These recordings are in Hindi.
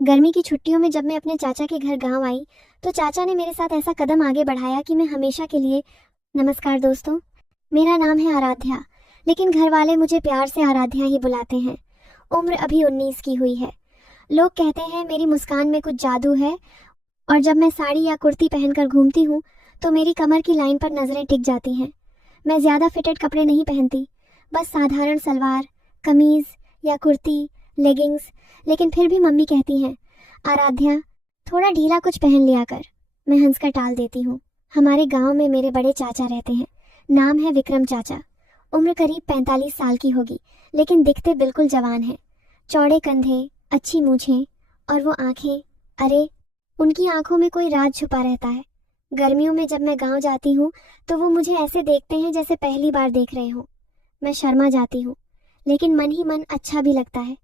गर्मी की छुट्टियों में जब मैं अपने चाचा के घर गांव आई तो चाचा ने मेरे साथ ऐसा कदम आगे बढ़ाया कि मैं हमेशा के लिए। नमस्कार दोस्तों, मेरा नाम है आराध्या, लेकिन घर वाले मुझे प्यार से आराध्या ही बुलाते हैं। उम्र अभी 19 की हुई है। लोग कहते हैं मेरी मुस्कान में कुछ जादू है, और जब मैं साड़ी या कुर्ती पहनकर घूमती हूँ तो मेरी कमर की लाइन पर नजरें टिक जाती हैं। मैं ज़्यादा फिटेड कपड़े नहीं पहनती, बस साधारण सलवार कमीज़ या कुर्ती, लेगिंग्स। लेकिन फिर भी मम्मी कहती हैं, आराध्या थोड़ा ढीला कुछ पहन लिया कर। मैं हंसकर टाल देती हूँ। हमारे गांव में मेरे बड़े चाचा रहते हैं। नाम है विक्रम चाचा। उम्र करीब 45 साल की होगी, लेकिन दिखते बिल्कुल जवान हैं। चौड़े कंधे, अच्छी मूछें और वो आंखें, अरे उनकी आंखों में कोई राज छुपा रहता है। गर्मियों में जब मैं गांव जाती हूँ तो वो मुझे ऐसे देखते हैं जैसे पहली बार देख रहे हों। मैं शर्मा जाती हूँ, लेकिन मन ही मन अच्छा भी लगता है।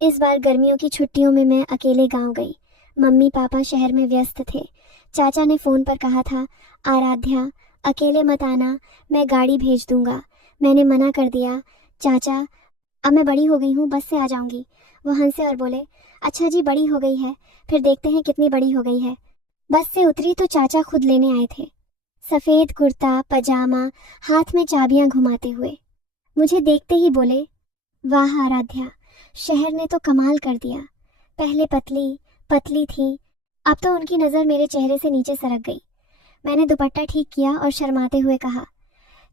इस बार गर्मियों की छुट्टियों में मैं अकेले गांव गई। मम्मी पापा शहर में व्यस्त थे। चाचा ने फ़ोन पर कहा था, आराध्या अकेले मत आना, मैं गाड़ी भेज दूंगा। मैंने मना कर दिया। चाचा, अब मैं बड़ी हो गई हूँ, बस से आ जाऊंगी। वो हंसे और बोले, अच्छा जी, बड़ी हो गई है, फिर देखते हैं कितनी बड़ी हो गई है। बस से उतरी तो चाचा खुद लेने आए थे, सफ़ेद कुर्ता पजामा, हाथ में चाबियां घुमाते हुए। मुझे देखते ही बोले, वाह आराध्या, शहर ने तो कमाल कर दिया। पहले पतली पतली थी, अब तो उनकी नज़र मेरे चेहरे से नीचे सरक गई। मैंने दुपट्टा ठीक किया और शर्माते हुए कहा,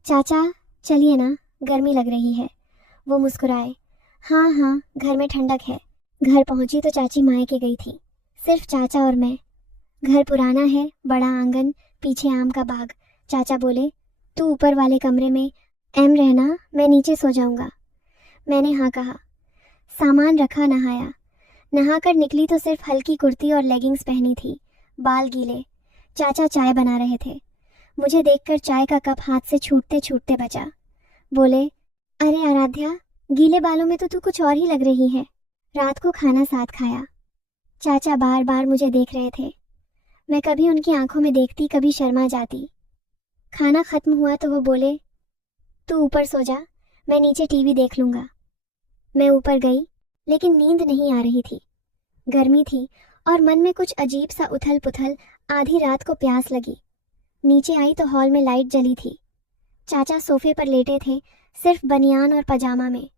चाचा चलिए ना, गर्मी लग रही है। वो मुस्कुराए, हाँ हाँ, घर में ठंडक है। घर पहुंची तो चाची मायके गई थी, सिर्फ चाचा और मैं। घर पुराना है, बड़ा आंगन, पीछे आम का बाग। चाचा बोले, तू ऊपर वाले कमरे में एम रहना, मैं नीचे सो जाऊंगा। मैंने हाँ कहा। सामान रखा, नहाया। नहाकर निकली तो सिर्फ हल्की कुर्ती और लेगिंग्स पहनी थी, बाल गीले। चाचा चाय बना रहे थे। मुझे देखकर चाय का कप हाथ से छूटते छूटते बचा। बोले, अरे आराध्या, गीले बालों में तो तू कुछ और ही लग रही है। रात को खाना साथ खाया। चाचा बार बार मुझे देख रहे थे। मैं कभी उनकी आंखों में देखती, कभी शर्मा जाती। खाना खत्म हुआ तो वो बोले, तू ऊपर सो जा, मैं नीचे टीवी देख लूंगा। मैं ऊपर गई, लेकिन नींद नहीं आ रही थी। गर्मी थी और मन में कुछ अजीब सा उथल पुथल। आधी रात को प्यास लगी। नीचे आई तो हॉल में लाइट जली थी। चाचा सोफे पर लेटे थे, सिर्फ बनियान और पजामा में।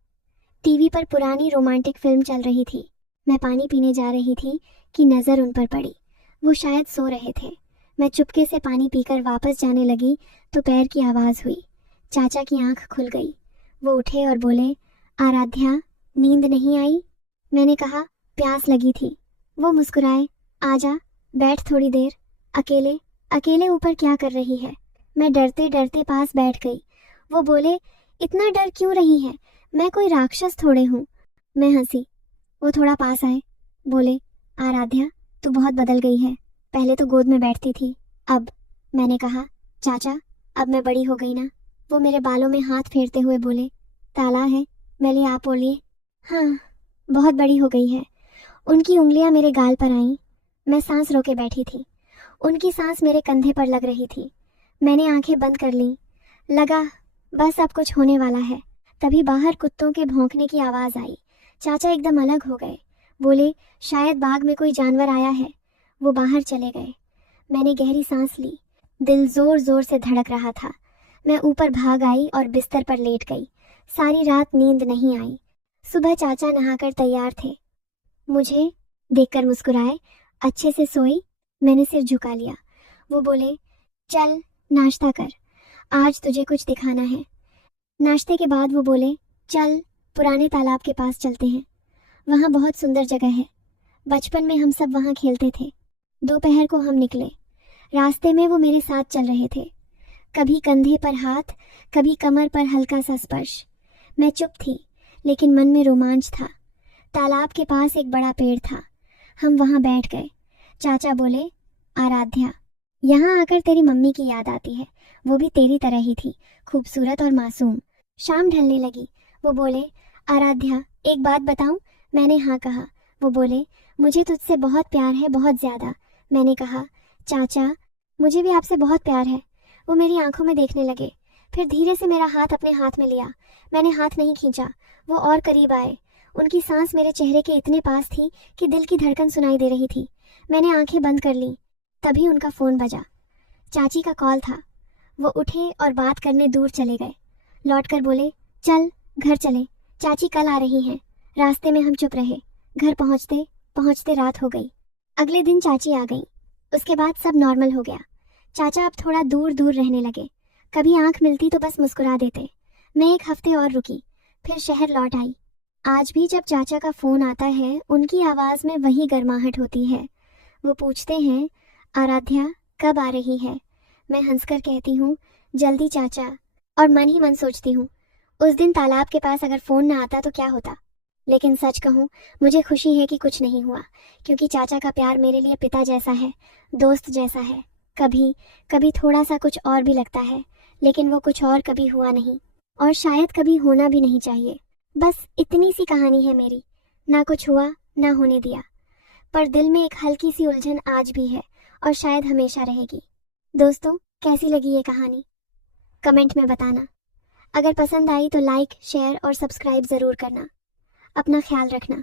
टीवी पर पुरानी रोमांटिक फिल्म चल रही थी। मैं पानी पीने जा रही थी कि नज़र उन पर पड़ी। वो शायद सो रहे थे। मैं चुपके से पानी पीकर वापस जाने लगी तो पैर की आवाज़ हुई। चाचा की आंख खुल गई। वो उठे और बोले, आराध्या नींद नहीं आई? मैंने कहा, प्यास लगी थी। वो मुस्कुराए, आजा, बैठ थोड़ी देर। अकेले अकेले ऊपर क्या कर रही है? मैं डरते डरते पास बैठ गई। वो बोले, इतना डर क्यों रही है, मैं कोई राक्षस थोड़े हूँ। मैं हंसी। वो थोड़ा पास आए, बोले, आराध्या तू बहुत बदल गई है, पहले तो गोद में बैठती थी, अब। मैंने कहा, चाचा अब मैं बड़ी हो गई ना? वो मेरे बालों में हाथ फेरते हुए बोले, ताला है, मैंने आप बोलिए। हाँ, बहुत बड़ी हो गई है। उनकी उंगलियां मेरे गाल पर आईं। मैं सांस रोके बैठी थी। उनकी सांस मेरे कंधे पर लग रही थी। मैंने आंखें बंद कर लीं। लगा बस अब कुछ होने वाला है। तभी बाहर कुत्तों के भौंकने की आवाज़ आई। चाचा एकदम अलग हो गए। बोले, शायद बाग में कोई जानवर आया है। वो बाहर चले गए। मैंने गहरी सांस ली। दिल जोर जोर से धड़क रहा था। मैं ऊपर भाग आई और बिस्तर पर लेट गई। सारी रात नींद नहीं आई। सुबह चाचा नहाकर तैयार थे। मुझे देखकर मुस्कुराए, अच्छे से सोई? मैंने सिर झुका लिया। वो बोले, चल नाश्ता कर, आज तुझे कुछ दिखाना है। नाश्ते के बाद वो बोले, चल पुराने तालाब के पास चलते हैं, वहाँ बहुत सुंदर जगह है। बचपन में हम सब वहाँ खेलते थे। दोपहर को हम निकले। रास्ते में वो मेरे साथ चल रहे थे। कभी कंधे पर हाथ, कभी कमर पर हल्का सा स्पर्श। मैं चुप थी, लेकिन मन में रोमांच था। तालाब के पास एक बड़ा पेड़ था। हम वहाँ बैठ गए। चाचा बोले, आराध्या यहाँ आकर तेरी मम्मी की याद आती है, वो भी तेरी तरह ही थी, खूबसूरत और मासूम। शाम ढलने लगी। वो बोले, आराध्या एक बात बताऊं? मैंने हाँ कहा। वो बोले, मुझे तुझसे बहुत प्यार है, बहुत ज़्यादा। मैंने कहा, चाचा मुझे भी आपसे बहुत प्यार है। वो मेरी आंखों में देखने लगे, फिर धीरे से मेरा हाथ अपने हाथ में लिया। मैंने हाथ नहीं खींचा। वो और करीब आए। उनकी सांस मेरे चेहरे के इतने पास थी कि दिल की धड़कन सुनाई दे रही थी। मैंने आंखें बंद कर लीं। तभी उनका फ़ोन बजा। चाची का कॉल था। वो उठे और बात करने दूर चले गए। लौटकर बोले, चल घर चले, चाची कल आ रही हैं। रास्ते में हम चुप रहे। घर पहुंचते पहुंचते रात हो गई। अगले दिन चाची आ गई। उसके बाद सब नॉर्मल हो गया। चाचा अब थोड़ा दूर दूर रहने लगे। कभी आंख मिलती तो बस मुस्कुरा देते। मैं 1 हफ्ते और रुकी, फिर शहर लौट आई। आज भी जब चाचा का फ़ोन आता है, उनकी आवाज़ में वही गर्माहट होती है। वो पूछते हैं, आराध्या कब आ रही है? मैं हंसकर कहती हूँ, जल्दी चाचा। और मन ही मन सोचती हूँ, उस दिन तालाब के पास अगर फ़ोन ना आता तो क्या होता। लेकिन सच कहूँ, मुझे खुशी है कि कुछ नहीं हुआ, क्योंकि चाचा का प्यार मेरे लिए पिता जैसा है, दोस्त जैसा है। कभी कभी थोड़ा सा कुछ और भी लगता है, लेकिन वो कुछ और कभी हुआ नहीं, और शायद कभी होना भी नहीं चाहिए। बस इतनी सी कहानी है मेरी। ना कुछ हुआ, ना होने दिया, पर दिल में एक हल्की सी उलझन आज भी है, और शायद हमेशा रहेगी। दोस्तों, कैसी लगी ये कहानी? कमेंट में बताना। अगर पसंद आई तो लाइक, शेयर और सब्सक्राइब ज़रूर करना। अपना ख्याल रखना।